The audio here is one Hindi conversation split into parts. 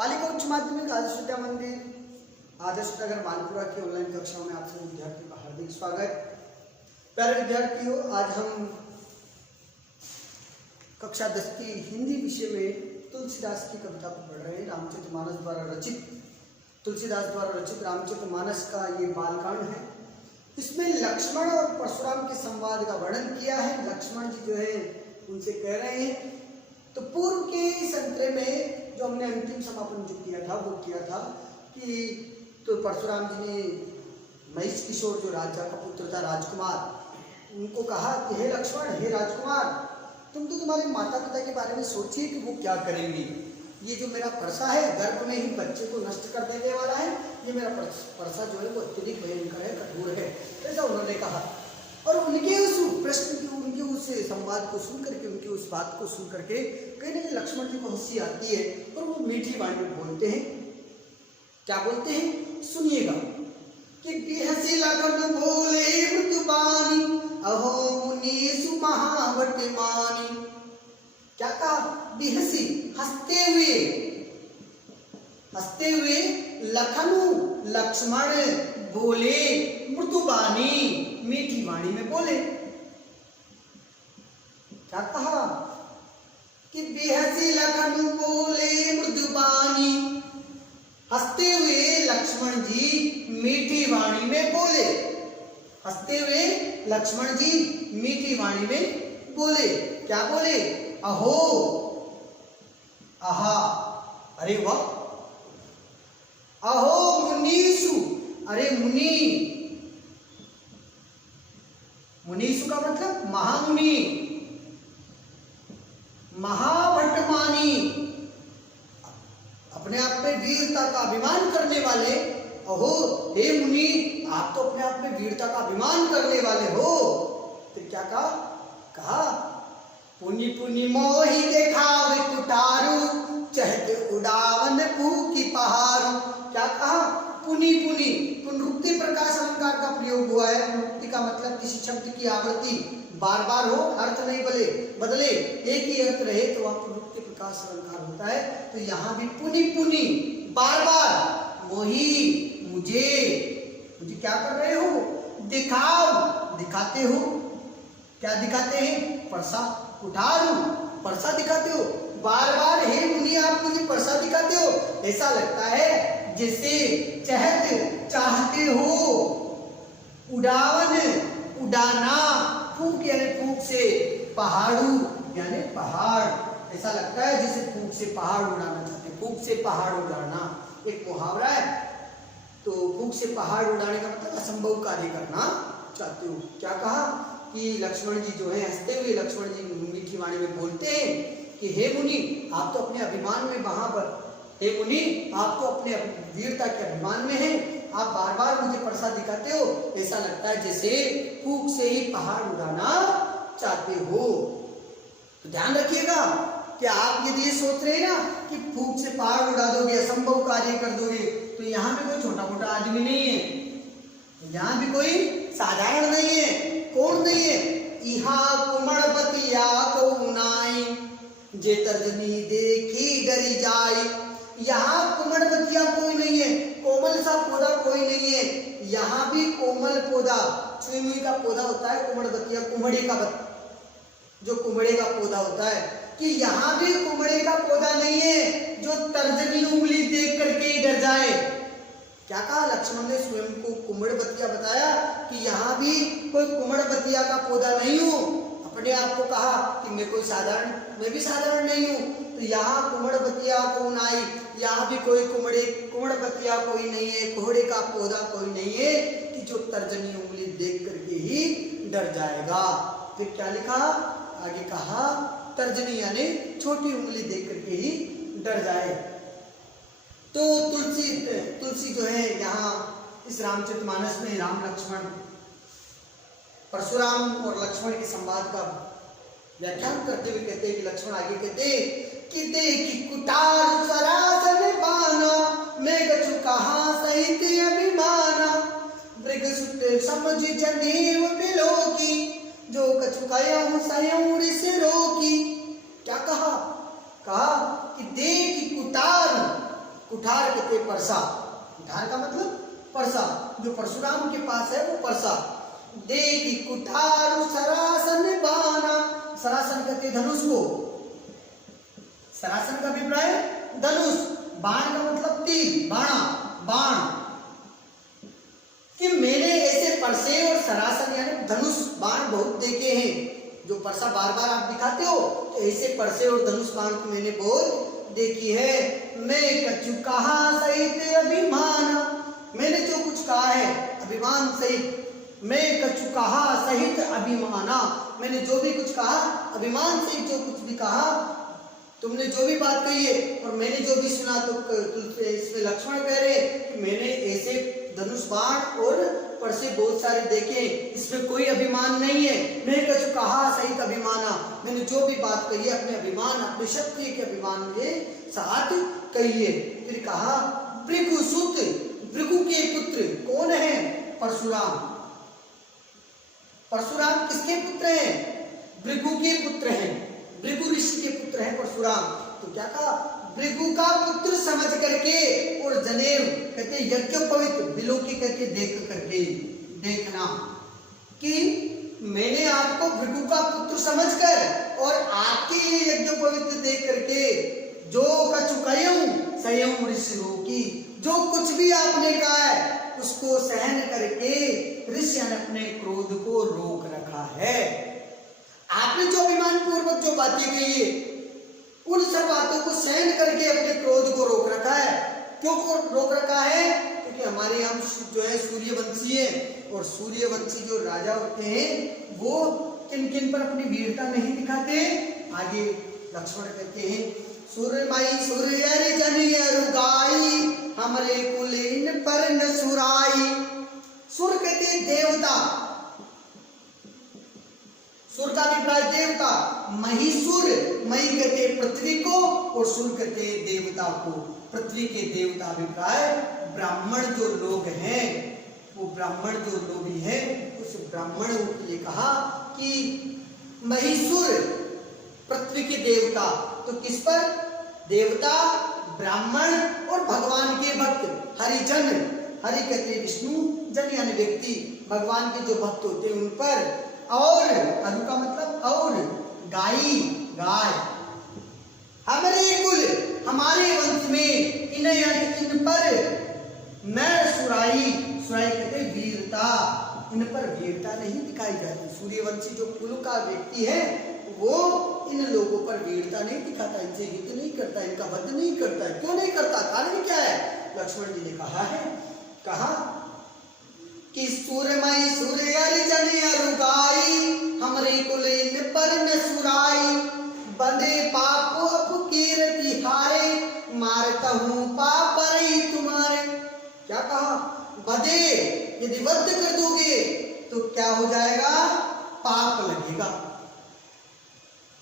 बालिका उच्च माध्यमिक आदर्श विद्या मंदिर आदर्श नगर मालपुरा की ऑनलाइन कक्षाओं में आप सभी विद्यार्थियों का हार्दिक स्वागत। प्यारे विद्यार्थियों, आज हम कक्षा 10 की हिंदी विषय में तुलसीदास की कविता को पढ़ रहे हैं। रामचरितमानस द्वारा रचित, तुलसीदास द्वारा रचित रामचरितमानस का ये बालकांड है। इसमें लक्ष्मण और परशुराम के संवाद का वर्णन किया है। लक्ष्मण जी जो है उनसे कह रहे हैं, तो पूर्व के संतरे में जो हमने अंतिम समापन जो किया था वो किया था कि तो परशुराम जी ने महिष किशोर जो राजा का पुत्र था राजकुमार, उनको कहा कि हे लक्ष्मण, हे राजकुमार, तुम तो तुम्हारे माता पिता के बारे में सोचिए कि वो क्या करेंगे। ये जो मेरा परसा है गर्भ में ही बच्चे को नष्ट कर देने वाला है, ये मेरा परसा जो है वो अत्यधिक भयंकर है, कठोर है, ऐसा उन्होंने कहा। और उनके उस प्रश्न की, उनके उस संवाद को सुन करके, उनकी उस बात को सुन करके कहीं ना कहीं लक्ष्मण जी को हंसी आती है और वो मीठी वाणी में बोलते हैं। क्या बोलते हैं सुनिएगा कि बिहसी लखन बोले मृत्युबानी, अहो मुनीसु महावटमानी। क्या कहा? बिहसी, हंसते हुए लखनु लक्ष्मण बोले मृदुबानी, मीठी वाणी में बोले। क्या कहा कि बिहसी लखनु बोले मृदुबानी, हंसते हुए लक्ष्मण जी मीठी वाणी में बोले। हंसते हुए लक्ष्मण जी मीठी वाणी में बोले। क्या बोले? अहो, आहा, अरे वाह, अहो मुनीसु, अरे मुनि, मुनीसु का मतलब महामुनि, महावटमानी, अपने आप में वीरता का अभिमान करने वाले। अहो हे मुनि, आप तो अपने आप में वीरता का अभिमान करने वाले हो। तो क्या कहा पुनि पुनि मोहि देखावे कुटारू, चहते उड़ावन फूकी पहाड़ू। क्या कहा? पुनि पुनि, पुनरुक्ति प्रकाश अलंकार का प्रयोग हुआ है। पुनरुक्ति का मतलब किसी शब्द की आवृत्ति बार बार हो, अर्थ नहीं बदले, एक ही अर्थ रहे तो वह पुनरुक्ति प्रकाश अलंकार होता है। तो यहाँ भी पुनि पुनि, बार बार, मोही, मुझे क्या कर रहे हो? दिखाओ, दिखाते हो। क्या दिखाते हैं? परसा, कुठारू, परसा दिखाते हो। बार बार हे मुनि आप मुझे परसा दिखाते हो, ऐसा लगता है जैसे चहत, चाहते हो, उड़ावन, उड़ाना, फूक यानी फूक से, पहाड़ू यानी पहाड़, ऐसा लगता है जैसे फूक से पहाड़ उड़ाना चाहते, फूक से पहाड़ उड़ाना एक मुहावरा है। तो फूक से पहाड़ उड़ाने का मतलब असंभव कार्य करना चाहते हो। क्या कहा कि लक्ष्मण जी जो है हंसते हुए लक्ष्मण जी मीठी वाणी में बोलते हैं कि हे मुनि, आप तो अपने अभिमान में वहां पर, हे मुनि आप तो अपने वीरता के अभिमान में हैं, आप बार बार मुझे परसा दिखाते हो, ऐसा लगता है जैसे फूक से ही पहाड़ उड़ाना चाहते हो। तो ध्यान रखिएगा कि आप यदि ये सोच रहे हैं ना कि फूक से पहाड़ उड़ा दोगे, असंभव कार्य कर दोगे, तो यहाँ पे कोई छोटा मोटा आदमी नहीं है, यहाँ भी कोई साधारण नहीं है। कौन नहीं है? इहा कुमड़बतिया को नाई, जे तर्जनी देखी गरी जाई। यहाँ कुमड़बतिया कोई नहीं है, कोमल सा पौधा कोई नहीं है। यहाँ भी कोमल पौधा, छुई मुई का पौधा होता है कुमड़बतिया, कुमड़े का जो कुमड़े का पौधा होता है, कि यहाँ भी कुमड़े का पौधा नहीं है जो तर्जनी उंगली देख करके डर जाए। क्या कहा? लक्ष्मण ने स्वयं को कुमड़बतिया बताया कि यहाँ भी कोई कुमड़बतिया का पौधा नहीं हूँ। अपने आप को कहा कि मैं भी साधारण नहीं हूँ। तो यहाँ कुमड़बतिया को नाई, यहाँ भी कोई कुमड़बतिया कोई नहीं है, कोहड़े का पौधा कोई नहीं है कि जो तर्जनी उंगली देख करके ही डर जाएगा। फिर क्या लिखा? आगे कहा तर्जनी यानी छोटी उंगली देख करके ही डर जाए। तो तुलसी जो है यहाँ इस रामचरितमानस में राम लक्ष्मण, परशुराम और लक्ष्मण के संवाद का व्याख्यान करते हुए कहते हैं कि लक्ष्मण आगे कहते कि देखी कुटार सरासन बाना, मैं गछु कहाँ सहित अभिमाना, मृग सुत समझ जनेव बिलोकी, जो कछु कयहु सयहु ऋष रोकी। क्या कहा? कि देख कुटार, कुठार कहते परसा, कुठार का मतलब परसा, जो परशुराम के पास है वो परसा। देखी कुठार सरासन बाना, सरासन कहते धनुष को, सरासन का अभिप्राय धनुष, बाण का मतलब तीर, बाणा, बाण, कि मैंने ऐसे परसे और सरासन यानी धनुष बाण बहुत देखे हैं। जो परसा बार बार आप दिखाते हो तो ऐसे परसे और धनुष बाण को मैंने बहुत देखी है। मैं कछु कहा सहित अभिमान, मैंने जो कुछ कहा है अभिमान सहित, मैं कछु कहा सहित अभिमाना, मैंने जो भी कुछ कहा अभिमान सहित जो कुछ भी कहा, तुमने जो भी बात कही है और मैंने जो भी सुना, तो इसमें लक्ष्मण कह रहे कि मैंने ऐसे धनुष बाण और परसे बहुत सारे देखे, इसमें कोई अभिमान नहीं है। मैं कछु कहा सहित अभिमाना, मैंने जो भी बात कही है अपने अभिमान, अपने क्षत्रिय के अभिमान के साथ कही है। फिर कहा भृगु सुत, भृगु के पुत्र कौन है? परशुराम। परशुराम किसके पुत्र हैं? भृगु के पुत्र हैं, भृगु ऋषि के पुत्र हैं परशुराम। तो क्या कहा? भृगु का पुत्र समझ करके, और जनेऊ कहते यज्ञ पवित्र, बिलोकी कहते देख करके, देखना, कि मैंने आपको भृगु का पुत्र समझकर और आपके ये यज्ञ पवित्र देख करके, जो कछु कहूं सयं ऋषि की, जो कुछ भी आपने कहा है उसको सहन करके ऋषि ने अपने क्रोध को रोक रखा है। आपने जो अभिमान पूर्वक जो बातें कही है उन सब बातों को सहन करके अपने क्रोध को रोक रखा है। क्यों रोक रखा है? क्योंकि हमारे यहाँ जो है सूर्यवंशी है, और सूर्यवंशी जो राजा होते हैं वो किन किन पर अपनी वीरता नहीं दिखाते। आगे लक्ष्मण कहते हैं सूर्यमयी सूर्य जनिय रुगाई, हमरे कुल इन पर न सुराई। सुर कहते देवता, सुर का अभिप्राय देवता, महिसुर, मही कहते पृथ्वी को और सुर कहते देवता को। पृथ्वी के देवता अभिप्राय ब्राह्मण जो लोग हैं, वो ब्राह्मण जो लोग हैं उस ब्राह्मणों के लिए कहा कि महिसुर पृथ्वी के देवता। तो किस पर? देवता, ब्राह्मण और भगवान के भक्त, हरिजन, हरि कहते विष्णु, जन यानी व्यक्ति, भगवान के जो भक्त होते हैं उन पर। और अनु का मतलब और, गाई, गाय, हमारे कुल, हमारे वंश में, इन यानी इन पर न सुराई, सुराई कहते वीरता, इन पर वीरता नहीं दिखाई जाती। सूर्यवंशी जो कुल का व्यक्ति है वो इन लोगों पर वीरता नहीं दिखाता, इनसे युद्ध नहीं करता, इनका वध नहीं करता है। क्यों नहीं करता? कारण क्या है? लक्ष्मण जी ने कहा है, कहा कि सूर्यमयी सूर्य जनिय रुगाई, हमरे कुल इन पर न सुराई, बंदे पाप अपकीर्ति हारे, मारता हूँ पाप रही तुम्हारे। क्या कहा? बदे, यदि वध कर दोगे तो क्या हो जाएगा? पाप लगेगा।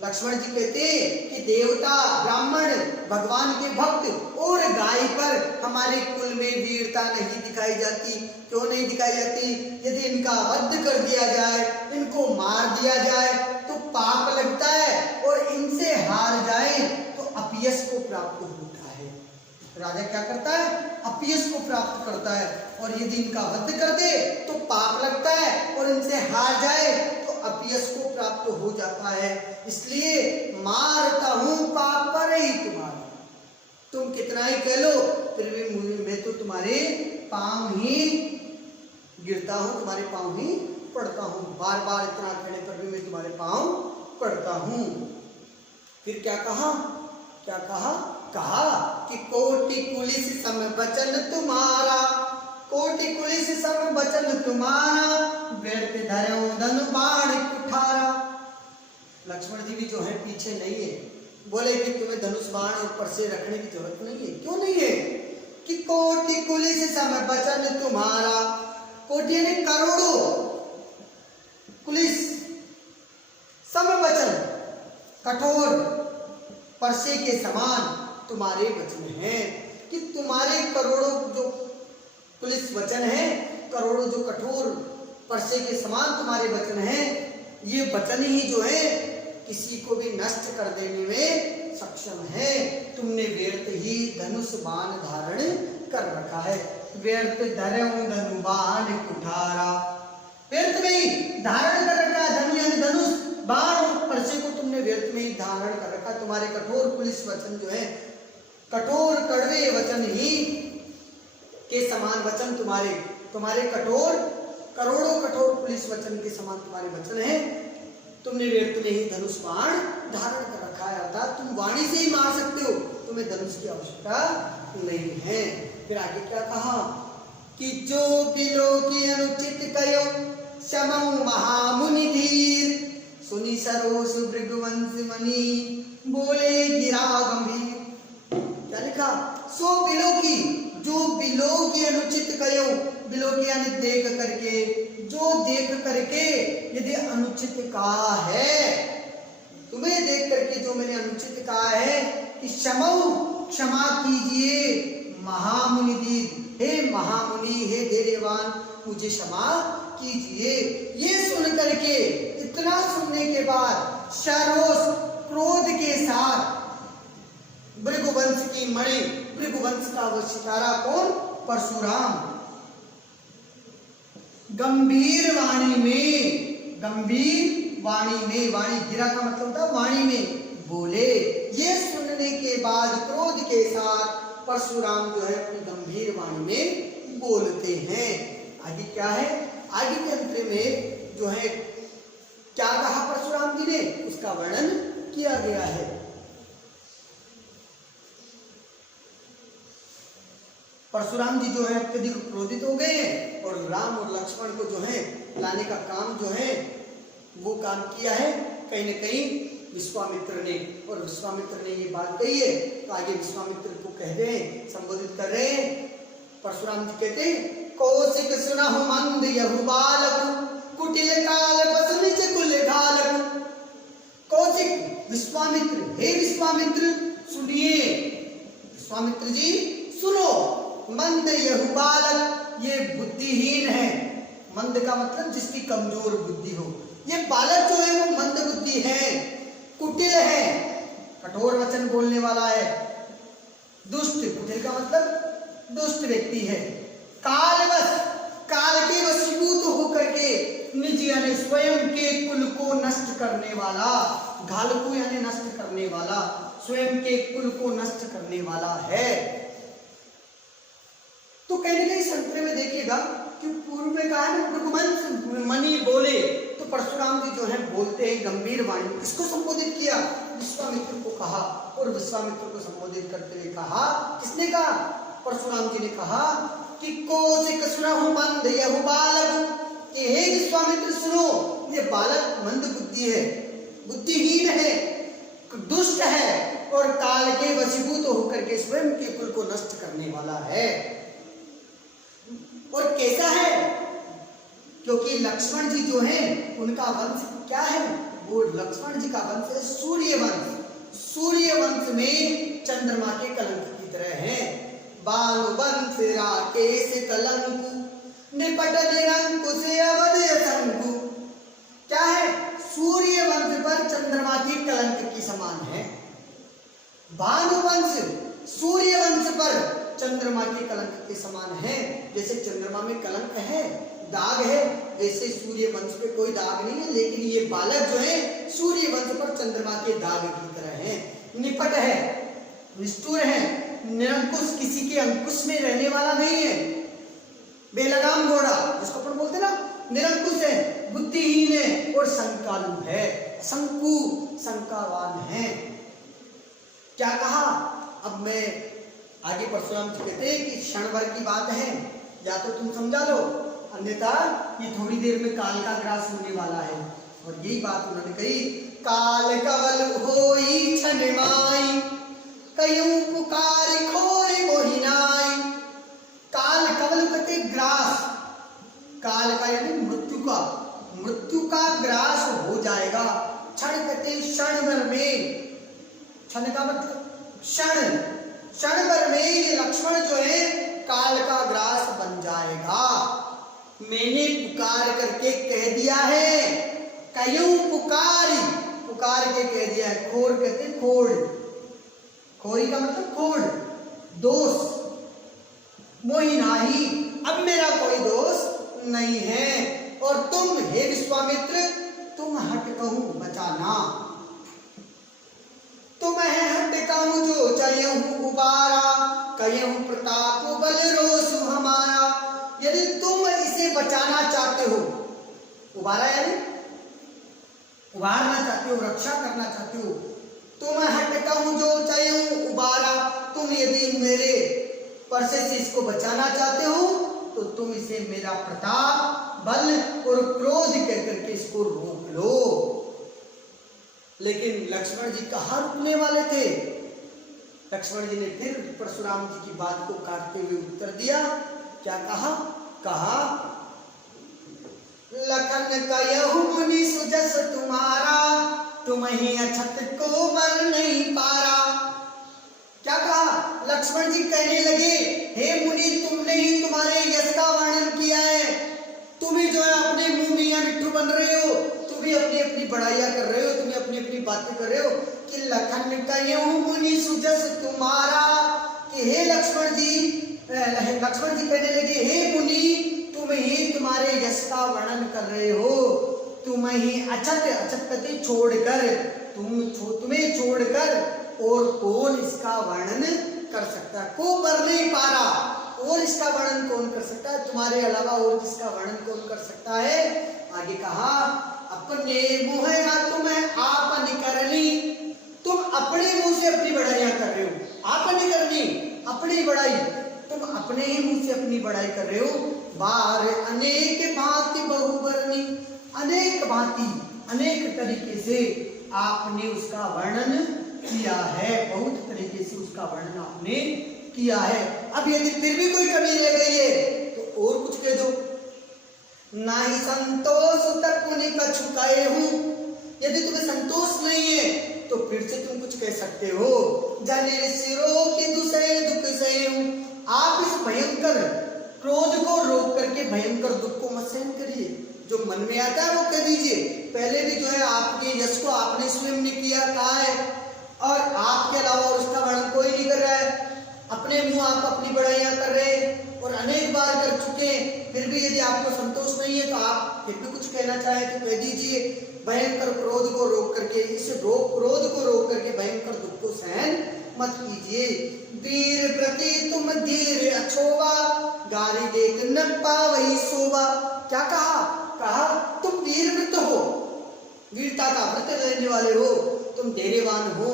लक्ष्मण जी कहते कि देवता, ब्राह्मण, भगवान के भक्त और गाय पर हमारे कुल में वीरता नहीं दिखाई जाती। क्यों नहीं दिखाई जाती? यदि इनका वध कर दिया जाए, इनको मार दिया जाए तो पाप लगता है, और इनसे हार जाए तो अपयश को प्राप्त होता है। राजा क्या करता है? अपयश को प्राप्त करता है, और यदि इनका वध कर दे तो पाप लगता है, और इनसे हार जाए तो अपयश को प्राप्त हो जाता है। इसलिए मारता हूं पाप पर ही तुम्हारा, तुम कितना ही कह लो फिर भी मैं तो तुम्हारे पांव ही गिरता हूं, तुम्हारे पांव ही पड़ता हूं। बार बार इतना कहने पर भी मैं तुम्हारे पांव पड़ता हूं। फिर क्या कहा? क्या कहा? कहा कि कोटि पुलिस सम बचन तुम्हारा, कोटि पुलिस सम बचन तुम्हारा, व्यर्थ धरो धनु बाण कुठारा। लक्ष्मण जी भी जो है पीछे नहीं है, बोले कि तुम्हें धनुष बाण और परसे रखने की जरूरत नहीं है। क्यों नहीं है? कि कोटि पुलिस सम बचन तुम्हारा, कोटि यानी करोड़ों, पुलिस, सम बचन कठोर, परसे के समान तुम्हारे वचन हैं। कि तुम्हारे करोड़ों जो पुलिस वचन है, करोड़ों जो कठोर परसे के समान तुम्हारे वचन हैं, ये वचन ही जो है किसी को भी नष्ट कर देने में सक्षम है। तुमने व्यर्थ ही धनुष बाण धारण कर रखा है। व्यर्थ धरऊं धनु बाण कुठारा, व्यर्थ में ही धारण कर रखा है। धनु यानी धनुष, बाण और परसे को तुमने व्यर्थ में ही धारण कर रखा है। तुम्हारे कठोर पुलिस वचन जो है, कठोर कड़वे वचन ही के समान वचन तुम्हारे कठोर, करोड़ों कठोर पुलिस वचन के समान तुम्हारे वचन है। तुमने व्यर्थ में ही धनुष बाण धारण कर रखा है, अर्थात तुम वाणी से ही मार सकते हो, तुम्हें धनुष की आवश्यकता नहीं है। फिर आगे क्या कहा कि जो बिलो की अनुचित कयो समौ महामुनि धीर, सुनी सरोस भृगुवंश मणि बोले गिरा गंभीर। क्या लिखा? सो बिलो की, जो बिलो की अनुचित कयो, बिलो की यानी देख करके, जो देख करके यदि अनुचित कहा है, तुम्हें देख करके जो मैंने अनुचित कहा है कि क्षमौ, क्षमा कीजिए, महामुनि दीन, हे महामुनि, हे धैर्यवान, मुझे क्षमा कीजिए। ये सुन करके, इतना सुनने के बाद सरोस क्रोध के साथ भृगुवंश की मणि, भृगुवंश का वो सितारा कौन? परशुराम, गंभीर वाणी में, गंभीर वाणी में, वाणी गिरा का मतलब था वाणी में, बोले। ये सुनने के बाद क्रोध के साथ परशुराम जो है अपनी गंभीर वाणी में बोलते हैं। आगे क्या है? आगे के अंतरे में जो है क्या कहा परशुराम जी ने, उसका वर्णन किया गया है। परशुराम जी जो है अत्यधिक क्रोधित हो गए हैं और राम और लक्ष्मण को जो है लाने का काम जो है वो काम किया है कहीं न कहीं विश्वामित्र ने। और विश्वामित्र ने ये बात कही है तो आगे विश्वामित्र को कह रहे हैं, संबोधित कर रहे हैं। परशुराम जी कहते हैं, कौशिक सुनहु मंद यहु बालक, कुटिल काल बस निज कुल घालक। कौशिक, विश्वामित्र, हे विश्वामित्र सुनिए, विश्वामित्र जी सुनो। मंद यहु बालक, ये बुद्धिहीन है। मंद का मतलब जिसकी कमजोर बुद्धि हो। ये बालक जो है वो मंद बुद्धि है, कुटिल है, कठोर वचन बोलने वाला है, दुष्ट, कुटिल का मतलब दुष्ट व्यक्ति है। कालवश, काल के वशीभूत होकर के, निज यानी स्वयं के कुल को नष्ट करने वाला, घालकू यानी नष्ट करने वाला, स्वयं के कुल को नष्ट करने वाला है। तो कहीं न कहीं संतरे में देखिएगा कि पूर्व में कहा है भृगुवंश मणि बोले, तो परशुराम जी जो है बोलते हैं गंभीर वाणी में। किसको संबोधित किया? विश्वामित्र को कहा। और विश्वामित्र को संबोधित करते हुए कहा, किसने कहा? परशुराम जी ने कहा कि कौशिक सुनहु मंद यहु बालक, कि हे विश्वामित्र सुनो, ये बालक मंद बुद्धि है, बुद्धिहीन है, दुष्ट है और काल के वशीभूत होकर के स्वयं के कुल को नष्ट करने वाला है। और कैसा है? क्योंकि लक्ष्मण जी जो हैं उनका वंश क्या है? वो लक्ष्मण जी का वंश है सूर्य वंश। सूर्य वंश में चंद्रमा के कलंक की तरह है। बाल वंश राकेश कलंकु, निपट निरंकुश अवध शंकु। क्या है? सूर्य वंश पर चंद्रमा की कलंक की समान है। भानुवंश सूर्य वंश पर चंद्रमा के कलंक के समान है। जैसे चंद्रमा में कलंक है, दाग है, वैसे सूर्य वंश पे कोई दाग नहीं है, लेकिन ये बालक जो है सूर्य वंश पर चंद्रमा के दाग की तरह है। निपट है, निष्ठुर है, निरंकुश, किसी के अंकुश में रहने वाला नहीं है, बेलगाम घोड़ा जिसको अपन बोलते ना, निरंकुश है, बुद्धिहीन है और शंकालु है, शंकु, शंकावान है। क्या कहा? अब मैं आगे परशुराम जी कहते हैं कि क्षण भर की बात है, या तो तुम समझा लो, अन्यथा ये थोड़ी देर में काल का ग्रास होने वाला है। और यही बात उन्होंने कही, काल कवल होई छन माई, कयूं पुकारी खोरी मोहि नाई। काल कवल कहते ग्रास, काल का यानी मृत्यु का, मृत्यु का ग्रास हो जाएगा। क्षण कहते क्षण भर में, क्षण का मतलब क्षण, क्षण भर में ये लक्ष्मण जो है काल का ग्रास बन जाएगा। मैंने पुकार करके कह दिया है, कयूं पुकारी, पुकार के कह दिया है। खोर कहते खोड़, खोई का मतलब खोड़, दोष। मोहि नाही, अब मेरा कोई दोष नहीं है। और तुम हे विश्वामित्र, तुम हट कहूं बचाना। तुम है हट कहूं जो चयहूं उबारा, कयहूं प्रताप बल रोष हमारा। यदि तुम इसे बचाना चाहते हो, उबारा यानी उबारना चाहते हो, रक्षा करना चाहते हो, तुम हट कहूं जो चयहूं उबारा, तुम यदि मेरे पर से इसको बचाना चाहते हो तो तुम इसे मेरा प्रताप, बल और क्रोध कहकर के इसको रोक लो। लेकिन लक्ष्मण जी कहाँ रुकने वाले थे? लक्ष्मण जी ने फिर परशुराम जी की बात को काटते हुए उत्तर दिया। क्या कहा? कहा लखन कयहु मुनि सुजस तुम्हारा, तुम ही अछत को बर नहीं पारा। क्या कहा? लक्ष्मण जी कहने लगे, हे मुनि, तुमने ही तुम्हारे यश का वर्णन किया है। तुम ही जो है अपने मुंह मियां मिट्ठू बन रहे हो, तुम ही अपनी अपनी बड़ाइयां कर रहे हो, तुम ही अपनी अपनी बातें कर रहे हो कि लखन कयहु मुनि सुजस तुम्हारा, कि हे लक्ष्मण जी कहने लगे, हे मुनि, तुम ही तुम्हारे यश का वर्णन कर रहे हो। तुम ही अछत कहते छोड़कर, तुम्हें छोड़कर और कौन इसका वर्णन कर सकता है? को बर नहीं पारा, और इसका वर्णन कौन कर सकता है? तुम्हारे अलावा और किसका वर्णन कौन कर सकता है? आगे कहा अपने मुँह तुम्हें आपन करनी, तुम अपने मुंह से अपनी बड़ाइयां कर रहे हो। आपन करनी, अपनी बड़ाई, तुम अपने ही मुंह से अपनी बड़ाई कर रहे हो। बार अनेक भांति बहुबरनी, अनेक भांति अनेक तरीके से आपने उसका वर्णन किया है, बहुत तरीके से उसका वर्णन आपने किया है। अब यदि फिर भी कोई कमी रह गई है तो और कुछ कह दो। नाही संतोष तक मुनि कछु कहे हूं, यदि तुम्हें संतोष नहीं है तो फिर से तुम कुछ कह सकते हो। जने सिरों की दुसरे दुख सहे हूं, आप इस भयंकर क्रोध को रोक करके भयंकर दुख को मत सहन करिए। जो मन में आता है वो कह दीजिए। पहले भी जो है आपके यश को आपने स्वयं ने किया, कहा है, और आपके अलावा उसका वर्णन कोई नहीं कर रहा है। अपने मुंह आप अपनी बड़ाइयां कर रहे हैं और अनेक बार कर चुके हैं। फिर भी यदि आपको संतोष नहीं है तो आप फिर भी कुछ कहना चाहे तो कह दीजिए। भयंकर क्रोध को रोक करके, इस क्रोध को रोक करके भयंकर दुख को सहन मत कीजिए। वीर प्रति तुम धीर अछोवा, गारी देख न पावही शोभा। क्या कहा? कहा तुम वीर व्रत हो, वीरता का व्रत लेने वाले हो, तुम धैर्यवान हो,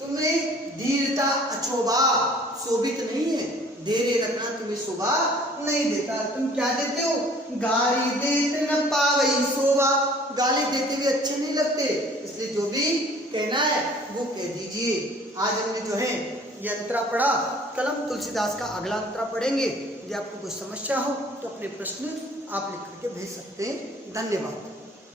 तुम्हें धीरता अछोभा शोभित नहीं है। धैर्य रखना तुम्हें शोभा नहीं देता। तुम क्या देते हो? गाली देते न पावई शोभा, गाली देते भी अच्छे नहीं लगते। इसलिए जो भी कहना है वो कह दीजिए। आज हमने जो है ये अंतरा पढ़ा, कलम तुलसीदास का अगला अंतरा पढ़ेंगे। यदि आपको कोई समस्या हो तो अपने प्रश्न आप लिख करके भेज सकते हैं। धन्यवाद।